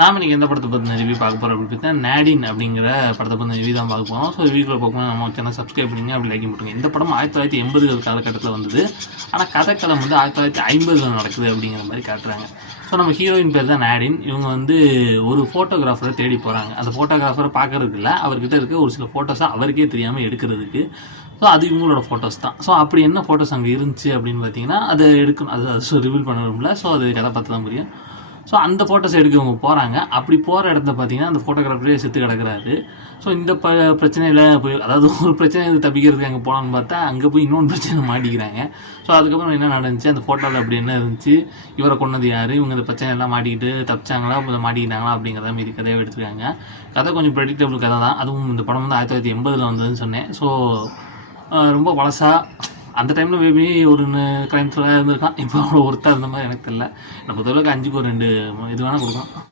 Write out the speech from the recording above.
நாம் இன்றைக்கி எந்த படத்தை பற்றி ரிவ்யூ பார்க்க போகிறோம் அப்படின்னு பார்த்தா நாடின் அப்படிங்கிற படத்தை பற்றி ரிவ்யூ தான் பார்க்க போகிறோம். ஸோ ரிவ்யூக்குள்ள பார்க்கணும் நம்ம சேனல் சப்ஸ்கிரைப் பண்ணிங்க அப்படி லைக் பண்ணுங்க. இந்த படம் 1980 காலகட்டத்தில் வந்தது. ஆனால் கதைக்களம் வந்து 1950 நடக்குது அப்படிங்கிற மாதிரி காட்டுறாங்க. ஸோ நம்ம ஹீரோயின் பேர் தான் நாடின். இவங்க வந்து ஒரு ஃபோட்டோகிராஃபரை தேடி போகிறாங்க. அந்த ஃபோட்டோகிராஃபரை பார்க்கறதுக்கு இல்லை, அவர்கிட்ட இருக்க ஒரு சில ஃபோட்டோஸை அவருக்கே தெரியாமல் எடுக்கிறதுக்கு. ஸோ அது இவங்களோட ஃபோட்டோஸ் தான். ஸோ அப்படி என்ன ஃபோட்டோஸ் அங்கே இருந்துச்சு அப்படின்னு பார்த்தீங்கன்னா அதை எடுக்கணும். அது ரிவீல் பண்ணணும்ல. ஸோ அது கதை பார்த்து தான் முடியும். ஸோ அந்த ஃபோட்டோஸ் எடுக்க இவங்க போகிறாங்க. அப்படி போகிற இடத்துல பார்த்தீங்கன்னா அந்த ஃபோட்டோகிராஃபரே செத்து கிடக்கிறாரு. ஸோ இந்த பிரச்சனையில் போய் அதாவது ஒரு பிரச்சனை தப்பிக்கிறதுக்கு அங்கே போகலான்னு பார்த்தா அங்கே போய் இன்னொன்று பிரச்சனை மாட்டிக்கிறாங்க. ஸோ அதுக்கப்புறம் என்ன நடந்துச்சு, அந்த ஃபோட்டோவில் அப்படி என்ன இருந்துச்சு, இவரை கொண்டது யார், இவங்க இந்த பிரச்சனையெல்லாம் மாட்டிக்கிட்டு தப்பிச்சாங்களா இல்லை மாட்டிக்கிட்டாங்களா அப்படிங்கிறத மாரி கதையை எடுத்துருக்காங்க. கதை கொஞ்சம் ப்ரெடிக்டபிள் கதை தான். அதுவும் இந்த படம் வந்து 1980 வந்ததுன்னு சொன்னேன். ஸோ ரொம்ப பழசாக அந்த டைமில் மேபி ஒரு கிரைம்ஸ்லாம் இருந்திருக்கான். இப்போ ஒருத்தர் இருந்த மாதிரி எனக்கு தெரியல. நம்ம பொறுத்தளவுக்கு 5க்கு ஒரு 2 இது வேணால் கொடுக்கலாம்.